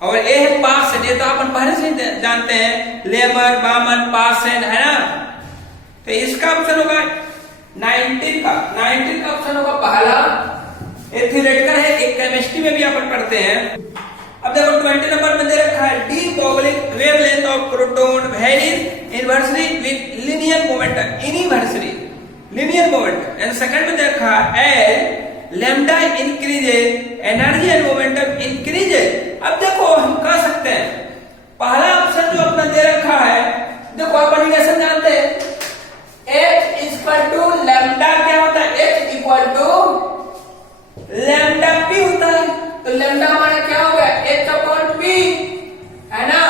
और ए है पास है। तो अपन पहले से जानते हैं लेमन, बामन, पास है ना। तो इसका ऑप्शन होगा 19 का, 19 का ऑप्शन होगा पहला। ये थ्योरेटिकल है, एक केमिस्ट्री में भी अपन पढ़ते हैं। अब देखो 20 नंबर में दे रखा है D boggling wavelength of proton varies inversely with linear momentum inversely linear momentum and second में दे रखा है lambda increases energy and momentum increases. अब देखो हम कह सकते हैं पहला ऑप्शन जो अपना दे रखा है, देखो अपन इक्वेशन जानते हैं H इक्वल टू लैम्डा क्या होता है, H equal to lambda P होता है, तो लैम्डा हमारा क्या हो गया H अपॉन P है ना।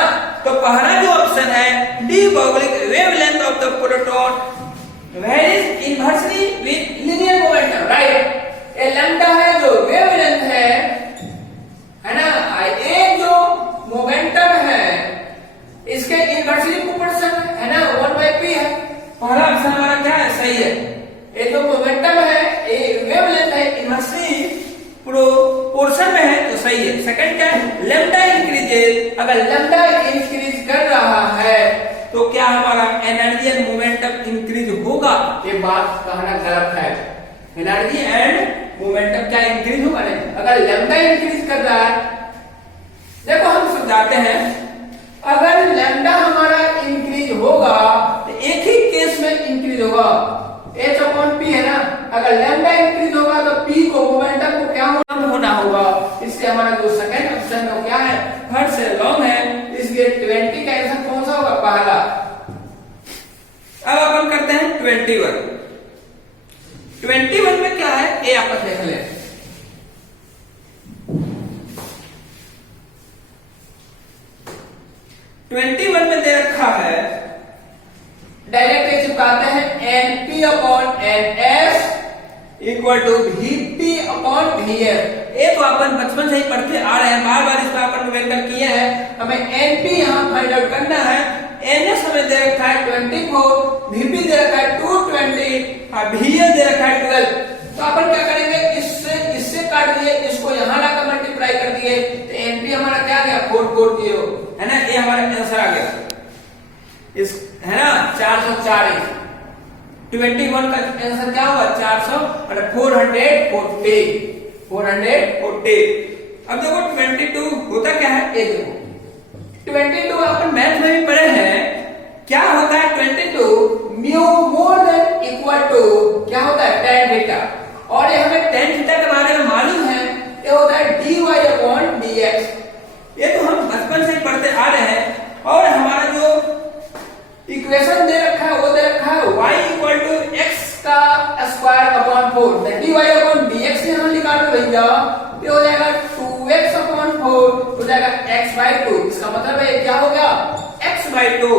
तो पहला जो ऑप्शन है D boggling wavelength of the proton varies inversely with linear momentum, right. ये लैम्डा है जो वेवलेंथ है ना, ये जो मोमेंटम है इसके इनवर्सली प्रोपोर्शन है ना 1/p है। पहला ऑप्शन हमारा क्या है, सही है। ये जो मोमेंटम है ये वेवलेंथ है इनवर्सली प्रोपोर्शन में है तो सही है। सेकंड क्या है, लैम्डा इंक्रीजेज, अगर लैम्डा इंक्रीज कर रहा है तो क्या हमारा एनर्जी एंड मोमेंटम इंक्रीज होगा, ये बात कहना गलत है। एनर्जी एंड मोमेंटम क्या इंक्रीज होगा नहीं, अगर लैम्डा इंक्रीज कर रहा है, देखो हम समझाते हैं अगर लैम्डा हमारा इंक्रीज होगा तो एक ही केस में इंक्रीज होगा H अपॉन P है ना, अगर लैम्डा इंक्रीज होगा तो P को मोमेंटम को क्या होना होगा, इससे हमारा जो सेकंड ऑप्शन है क्या है, थर्ड से लॉन्ग है, इसलिए 20 का आंसर कौन सा होगा, पहला। अब अपन करते हैं 21 में क्या है ये अपन देख लें। में दे रखा है डायरेक्ट ये चिपकाते हैं NP upon NS equal to VP upon VF। ये तो अपन बचपन से ही पढ़ते आ रहे हैं, बार बार इसमें अपन वेक्टर किए हैं। हमें NP यहाँ फाइंड आउट करना है, NS हमें दे रखा है 24, VP दे रखा है 220 और VF दे रखा है 12। तो अपन क्या करेंगे, इससे काट दिए, इसको यहाँ लाकर मल्टीप्लाई कर दिए तो NP हमारा क्या आ गया 440 है ना, ये हमारा आंसर आ गया इस है ना 440। 21 का आंसर क्या होगा 400 और 440। अब देखो 22 होता क्या है, ये देखो 22 अपन मैथ में भी पढ़े हैं, क्या होता है 22 mu more than equal to क्या होता है tan थीटा, और ये हमें tan थीटा के बारे में मालूम है, ये होता है dy अपॉन dx। ये तो हम बचपन से ही पढ़ते आ रहे हैं। और हमारा जो इक्वेशन दे रखा है वो दे रखा है y इक्वल टू x का स्क्वायर अपॉन 4, तो dy अपॉन dx यहां निकालो भैया, ये हो जाएगा 2x अपॉन 4 हो जाएगा x/2। इसका मतलब है क्या हो गया x/2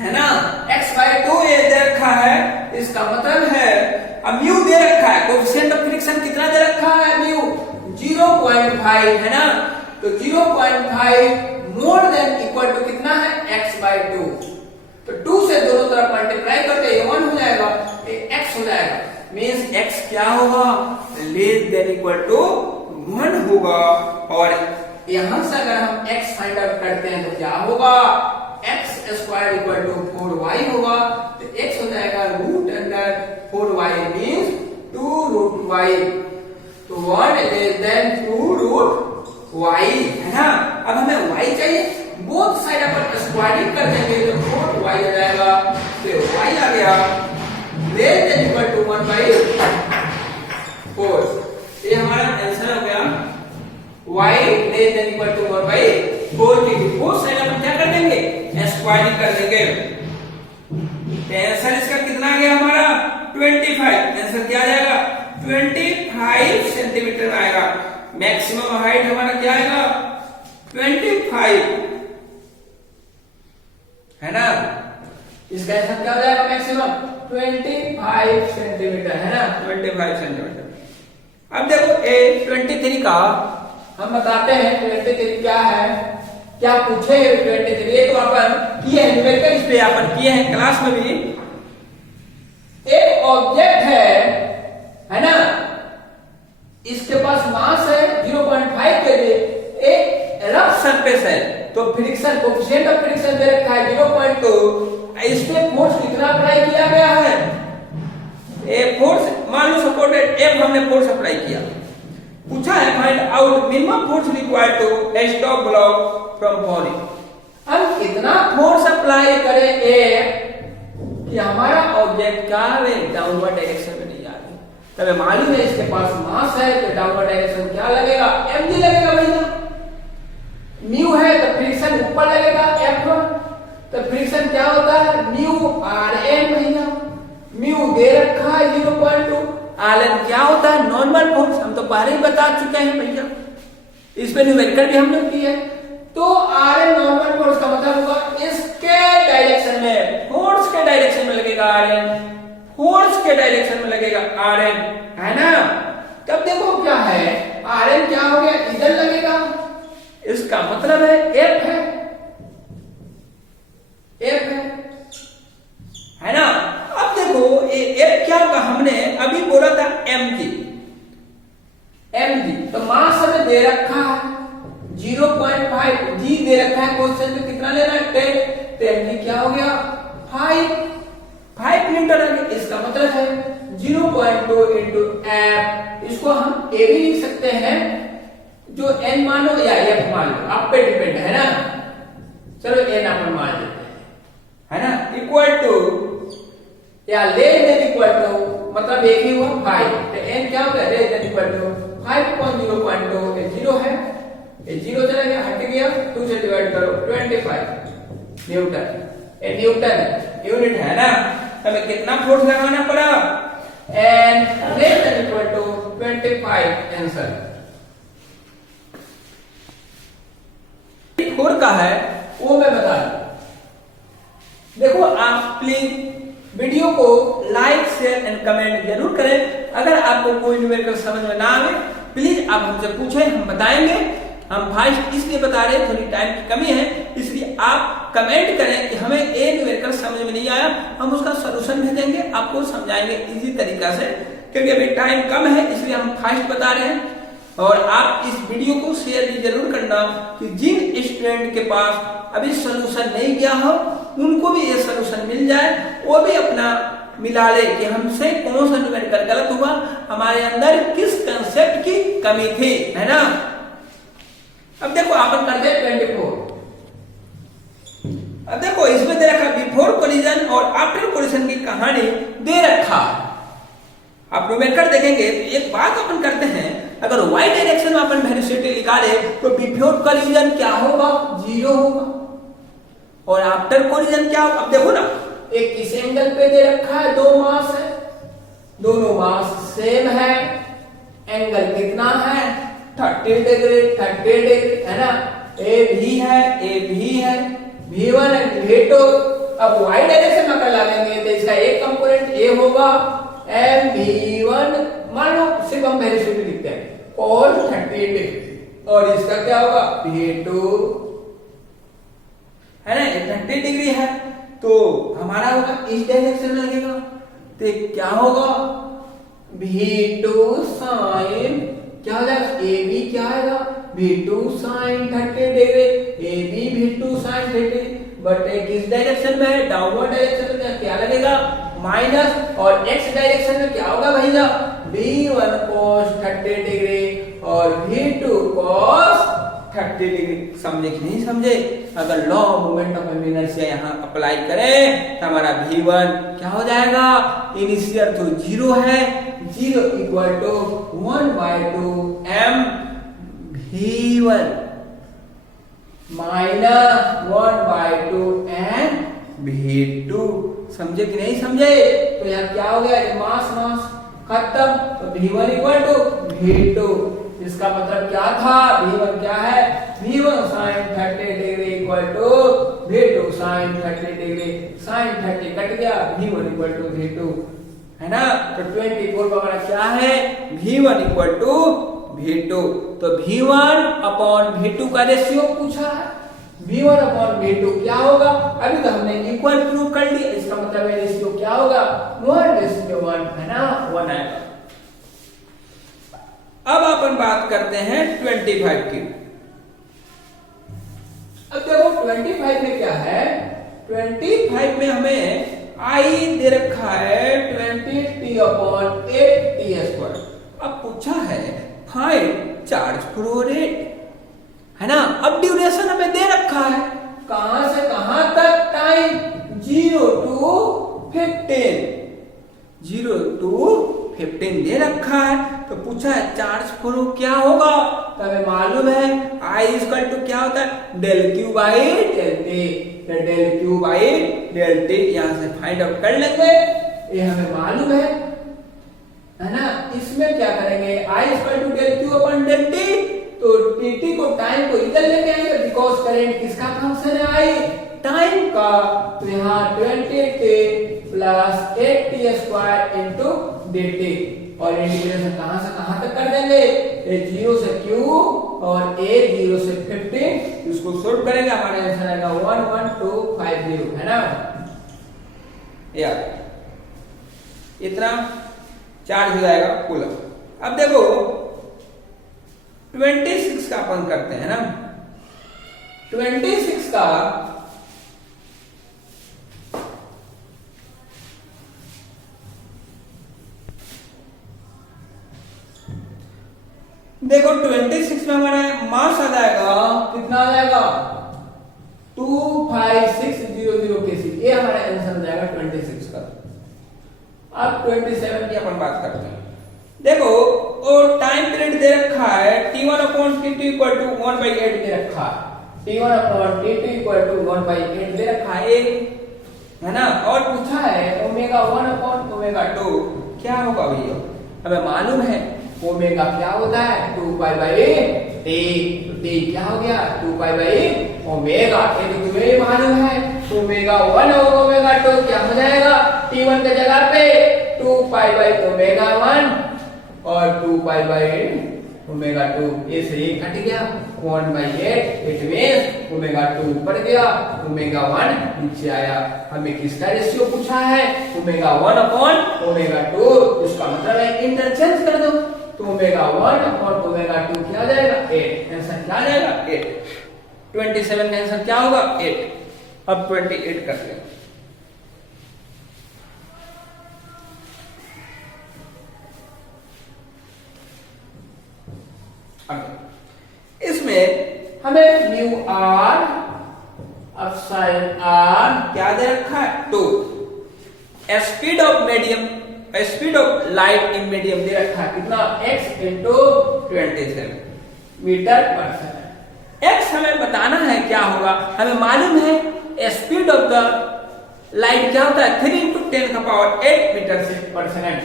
है ना, x/2 ये दे रखा है। इसका मतलब है अब म्यू दे रखा है, कोएफिशिएंट ऑफ फ्रिक्शन कितना दे रखा है, म्यू 0.5 है ना, तो 0.5 मोर देन इक्वल टू कितना है x/2। तो 2 से दोनों तरफ मल्टीप्लाई करके ये 1 हो जाएगा, ये x हो जाएगा, मींस x क्या होगा लेस देन इक्वल टू 1 होगा। और यहां से अगर हम x फाइंड आउट करते हैं तो क्या होगा, x square equal to 4y होगा, तो x हो जाएगा root under 4y means 2√y, तो 1 लेस देन 2√y है ना। अब हमें y चाहिए, बोथ साइड अपन स्क्वायरिंग कर देंगे तो 4y आ जाएगा, तो y आ गया लेस देन इक्वल टू 1/4। ये हमारा आंसर हो गया y less than equal to 1/4 की बोथ साइड अपन क्या कर देंगे स्क्वायरिंग कर देंगे। आंसर इसका कितना आ गया हमारा 25। आंसर क्या आ जाएगा 25 सेंटीमीटर आएगा। मैक्सिमम हाइट हमारा क्या आएगा 25 है ना, इसका आंसर क्या हो जाएगा मैक्सिमम 25 सेंटीमीटर है ना, 25 सेंटीमीटर। अब देखो ए 23 का हम बताते हैं 23 क्या है, क्या पूछे 23 तो अपन किए हैं न्यूमेरिकल, इस पे अपन किए हैं क्लास में भी। एक ऑब्जेक्ट है ना, इसके पास मास है 0.5 kg, एक रफ सरफेस है, तो फ्रिक्शन कोएफिशिएंट ऑफ फ्रिक्शन दे रखा है 0.2। इस पे फोर्स कितना अप्लाई किया गया है, ए फोर्स मान लो सपोर्टेड F हमने फोर्स अप्लाई किया, पूछा है find out minimum force required to stop block from falling. हम कितना फोर्स अप्लाई करें कि हमारा ऑब्जेक्ट क्या है डाउनवर्ड डायरेक्शन में नहीं जा रही। तब मालूम है इसके पास मास है तो डाउनवर्ड डायरेक्शन क्या लगेगा, mg लगेगा भैया। म्यू है तो फ्रिक्शन ऊपर लगेगा F1, तो फ्रिक्शन क्या होता है म्यू Rn भैया। म्यू दे रखा है 0.2, Rn क्या होता है नॉर्मल फोर्स, हम तो पहले ही बता चुके हैं भैया, इस पे न्यूमेरिकल भी हमने की है। तो Rn नॉर्मल फोर्स का मतलब होगा इसके डायरेक्शन में, फोर्स के डायरेक्शन में लगेगा Rn, फोर्स के डायरेक्शन में लगेगा Rn, है ना। तब देखो क्या है Rn क्या हो गया इधर लगेगा, इसका मतलब है F है ना। अब देखो ये F क्या होगा, हमने अभी बोला था mg, तो मास हमें दे रखा है 0.5, g दे रखा है क्वेश्चन में कितना लेना है 10, तो mg क्या हो गया 5 न्यूटन। इसका मतलब है 0.2 into f, इसको हम a भी लिख सकते हैं, जो n मानो या f मान लो, आप पे डिपेंड है ना। चलो n अपन मान लेते हैं, है ना, इक्वल टू या लेस देन इक्वल टू, मतलब एक ही हुआ 5, तो n क्या होगा लेस देन इक्वल टू 5.0.2, ये 0 है, ये 0 चला गया हट गया, 2 से डिवाइड करो 25 न्यूटन, ये न्यूटन यूनिट है ना। हमें कितना फोर्स लगाना पड़ा, n less than equal to 25 answer. Four का है वो मैं बता दूं। देखो आप प्लीज वीडियो को लाइक शेयर एंड कमेंट जरूर करें। अगर आपको कोई न्यूमेरिकल समझ में ना आवे प्लीज आप हमसे पूछें, हम बताएंगे। हम फास्ट इसलिए बता रहे हैं, थोड़ी टाइम की कमी है, इसलिए आप कमेंट करें कि हमें ये न्यूमेरिकल समझ में नहीं आया, हम उसका सॉल्यूशन भेजेंगे, आपको समझाएंगे इजी तरीका से, क्योंकि अभी टाइम कम है इसलिए हम फास्ट बता रहे हैं। और आप इस वीडियो को शेयर भी जरूर करना कि जिन स्टूडेंट के पास अभी सॉल्यूशन नहीं किया हो उनको भी ये सॉल्यूशन मिल जाए, वो भी अपना मिला ले कि हमसे कौन सा न्यूमेरिकल गलत हुआ, हमारे अंदर किस कंसेप्ट की कमी थी, है ना। अब देखो अपन करते हैं 24। अब देखो इसमें दे रखा बिफोर कोलिजन और आफ्टर कोलिजन की कहानी दे रखा। आप न्यूमेरिकल देखेंगे तो एक बात अपन करते हैं, अगर y डायरेक्शन में अपन वेलोसिटी निकाले तो बिफोर कोलिजन क्या होगा 0 होगा, और आफ्टर कोलिजन क्या होगा। अब देखो ना एक किस एंगल पे दे रखा है, दो मास है, दोनों मास सेम है, एंगल कितना है 30 डिग्री है ना। ए भी है V1 एंड V2। अब y डायरेक्शन में अगर लगाएंगे तो इसका एक कंपोनेंट ए होगा mv1, मान लो सिर्फ हम वेलोसिटी लिखते हैं cos 30 डिग्री, और इसका क्या होगा v2 है ना, 30 डिग्री है तो हमारा होगा इस डायरेक्शन में लगेगा, तो क्या होगा v2 sin, क्या हो जाएगा ab क्या आएगा v2 sin 30 degree, ab v2 sin 30, but किस डायरेक्शन में है डाउनवर्ड डायरेक्शन में, क्या लगेगा माइनस, और x डायरेक्शन में क्या होगा भैया v1 cos 30 डिग्री और v2 cos 30 डिग्री। समझे कि नहीं समझे। अगर law of moment of inertia यहाँ अप्लाई करें तो हमारा v1 क्या हो जाएगा, इनिशियल तो 0 है, 0 equal to 1/2 m v1 minus 1/2 n v2। समझे कि नहीं समझे। तो यहाँ क्या हो गया, मास खत्म, तो v1 इक्वल टू v2, इसका मतलब क्या था v1 क्या है v1 sin 30 degree equal to v2 sin 30 degree, sin 30 cut गया, v1 इक्वल टू v2 है ना। तो 24 का हमारा क्या है v1 इक्वल टू v2, तो v1 अपॉन v2 का रेशियो पूछा है, v1 अपॉन v2 क्या होगा, अभी तो हमने इक्वल प्रूव कर लिया, इसका मतलब है रेशियो क्या होगा 1:1 है ना, 1 आएगा। अब अपन बात करते हैं 25 की। अब देखो 25 में क्या है, 25 में हमें I दे रखा है 20t/8t²। अब पूछा है फाइंड चार्ज फ्लो रेट, है ना। अब ड्यूरेशन हमें दे रखा है, कहां से कहां तक टाइम, 0 to 15, 0 to 15 दे रखा है। तो पूछा है चार्ज फ्लो क्या होगा, तो हमें मालूम है I इक्वल टू क्या होता है, del Q by del T. तो del Q by del T यहां से फाइंड आउट कर लेंगे, ये हमें मालूम है ना। इसमें क्या करेंगे, I equal to del Q upon del T, तो टी को टाइम को इधर लेके आएंगे, बिकॉज करंट किसका फंक्शन है, आई टाइम का। तो यहाँ 20t plus 8t² into dt, और इंटीग्रेशन कहां से कहां तक कर देंगे, ये 0 से q और a 0 से 15, इसको सॉल्व करेंगे हमारा आंसर आएगा 11250, है ना यार। इतना चार्ज हो जाएगा कूलम। अब देखो 26 का अपन करते हैं ना, 26 का देखो 26 में हमारा मास आ जाएगा, कितना आ जाएगा 25600 केजी, ये हमारा आंसर हो जाएगा 26 का। अब 27 की अपन बात करते हैं। देखो और टाइम पीरियड दे रखा है T1/T2 इक्वल टू 1/8 दे रखा है, T1/T2 इक्वल टू 1/8 दे रखा है ना। और पूछा है ω1/ω2 क्या होगा भैया, हमें मालूम है ओमेगा क्या होता है 2π/t, तो t क्या हो गया 2π/ओमेगा, ये तो तुम्हें मालूम है। ω1 और ω2 क्या हो जाएगा, t1 के जगह पे 2π/ω1 और 2π/ω2, ये से ये कट गया 1/8, इट मींस ω2 ऊपर गया, ω1 नीचे आया। हमें किसका रेशियो पूछा है, ω1/ω2, इसका मतलब है इंटरचेंज कर दो, तो ω1/ω2 क्या आ जाएगा 8, आंसर क्या आ जाएगा 8। 27 का आंसर क्या होगा 8। अब 28 कर ले, इसमें हमें म्यू आर अपसाइन आर क्या दे रखा है 2, speed of medium, speed of light in medium दे रखा है कितना x into 27 metre per second. x हमें बताना है क्या होगा, हमें मालूम है स्पीड ऑफ द लाइट क्या होता है 3 into 10⁸ metre per second.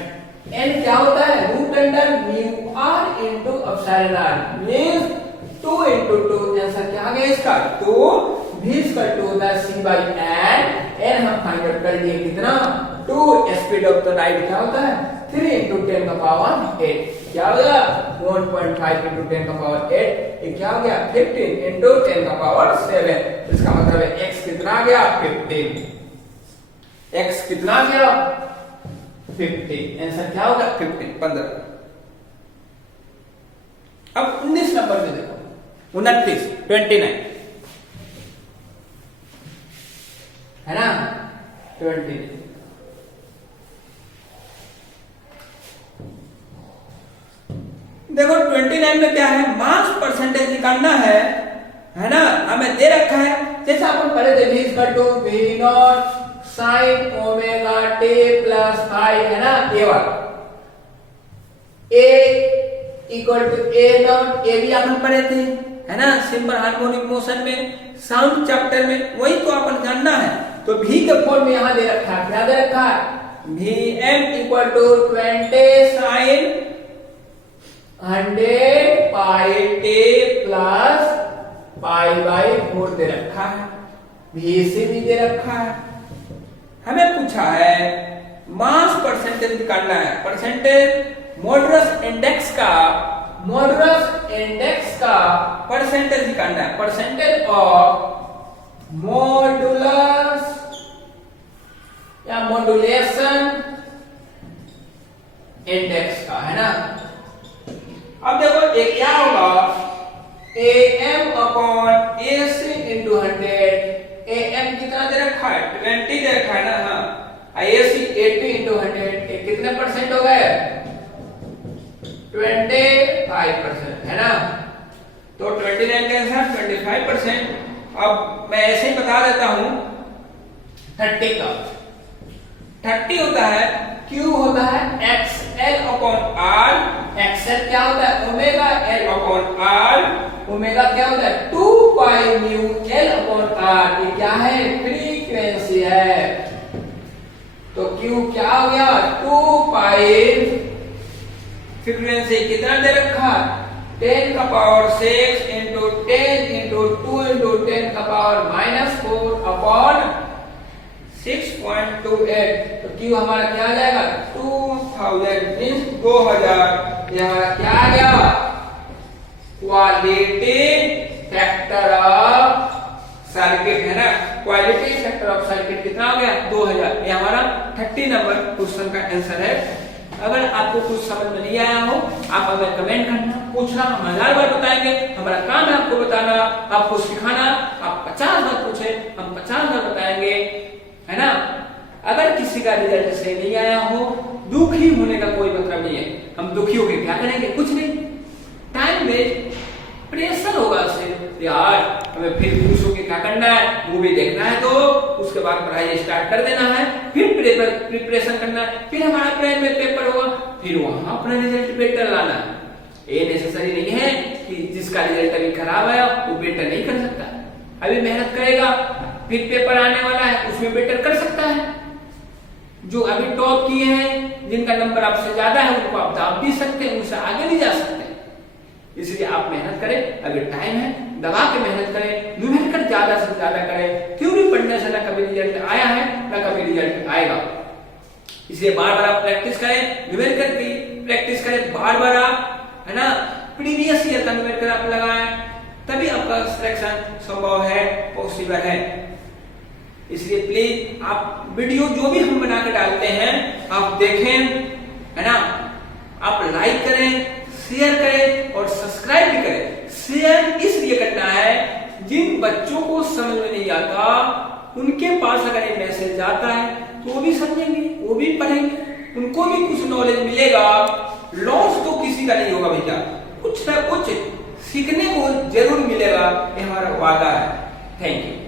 n क्या होता है root under mu R into epsilon R, means 2 into 2, answer क्या आ गया इसका 2, v equal to the c by n हम फाइंड आउट कर लिए कितना 2, स्पीड ऑफ द लाइट क्या होता है 3 इंटू 10⁸, क्या हो गया 1.5 इंटू 10⁸, ये क्या हो गया 15 इंटू 10⁷, इसका मतलब है x कितना आ गया 15, x कितना आ गया 50, आंसर क्या होगा 15। अब 19 नंबर में देखो 29 है ना 29। देखो 29 में क्या है, मास परसेंटेज निकालना है ना। हमें दे रखा है जैसा अपन पढ़े थे v equal to v0 sin omega t plus phi, है ना। a1 a equal to a0, ए भी अपन पढ़े थे, है ना, सिंपल हार्मोनिक मोशन में साउंड चैप्टर में, वही तो अपन जानना है। तो v के फॉर्म में यहां दे रखा है, क्या दे रखा है Vm equal to 20 sin 100 pi t plus π/4 दे रखा है, Vc भी दे रखा है। हमें पूछा है मास परसेंटेज निकालना है, परसेंटेज मॉडुलस इंडेक्स का परसेंटेज निकालना है, परसेंटेज ऑफ मॉडुलस या मॉड्यूलेशन इंडेक्स का, है ना। अब देखो एक क्या होगा am upon ac into 100, am कितना दे रखा है 20 दे रखा है ना, हाँ, ac 80 इंटू 100, कितने परसेंट हो गए 25 25% है ना। तो 29 का आंसर 25%। अब मैं ऐसे ही बता देता हूं 30 का। 30 होता है Q होता है XL अपॉन R। XL क्या होता है omega L upon R। Omega क्या होता है 2 पाई म्यू L अपॉन R। ये क्या है फ्रीक्वेंसी है। तो Q क्या हो गया 2 पाई फ्रीक्वेंसी कितना दे रखा 10 का पावर 6 इंटू 10 इंटू 2 इंटू 10 का पावर -4 अपॉन 6.28। तो Q हमारा क्या आ जाएगा 2000 मींस 2000। ये हमारा क्या आ गया क्वालिटी फैक्टर ऑफ सर्किट है ना। क्वालिटी फैक्टर ऑफ सर्किट कितना हो गया 2000। ये हमारा 30 नंबर क्वेश्चन का आंसर है। अगर आपको कुछ समझ में नहीं आया हो आप हमें कमेंट करना पूछना, हम 1000 बार बताएंगे। हमारा काम है आपको बताना, आपको सिखाना। आप 50 बार पूछे हम 50 बार बताएंगे है ना। अगर किसी का रिजल्ट सही नहीं आया हो दुखी होने का कोई मतलब नहीं है। हम दुखी होकर क्या करेंगे कुछ नहीं, टाइम वेस्ट प्रेशर होगा सिर्फ यार हमें फिर खुश होकर क्या करना है मूवी देखना है तो उसके बाद पढ़ाई स्टार्ट कर देना है, फिर प्रिपरेशन करना है, फिर हमारा अप्रैल में पेपर होगा, फिर वहां अपना रिजल्ट बेटर लाना है। ये नेसेसरी नहीं है कि जिसका रिजल्ट अभी खराब आया वो बेटर नहीं कर सकता। अभी मेहनत करेगा फिर पेपर आने वाला है उसमें बेटर कर सकता है। जो अभी टॉप किए हैं जिनका नंबर आपसे ज्यादा है उनको आप दाब भी सकते हैं, उनसे आगे भी जा सकते हैं। इसलिए आप मेहनत करें, अभी टाइम है दबा के मेहनत करें, न्यूमेरिकल ज्यादा से ज्यादा करें। थ्योरी पढ़ने से ना कभी रिजल्ट आया है ना कभी रिजल्ट आएगा। इसलिए बार बार आप प्रैक्टिस करें, न्यूमेरिकल की प्रैक्टिस करें बार बार आप है ना। प्रीवियस ईयर का न्यूमेरिकल आप लगाएं तभी आपका सिलेक्शन संभव है, पॉसिबल है। इसलिए प्लीज आप वीडियो जो भी हम बना के डालते हैं आप देखें है ना। आप लाइक करें, शेयर करें और सब्सक्राइब भी करें। शेयर इसलिए करना है जिन बच्चों को समझ में नहीं आता उनके पास अगर ये मैसेज जाता है तो वो भी समझेंगे, वो भी पढ़ेंगे, उनको भी कुछ नॉलेज मिलेगा। लॉस तो किसी का नहीं होगा भैया, कुछ ना कुछ सीखने को जरूर मिलेगा, ये हमारा वादा है। Thank you.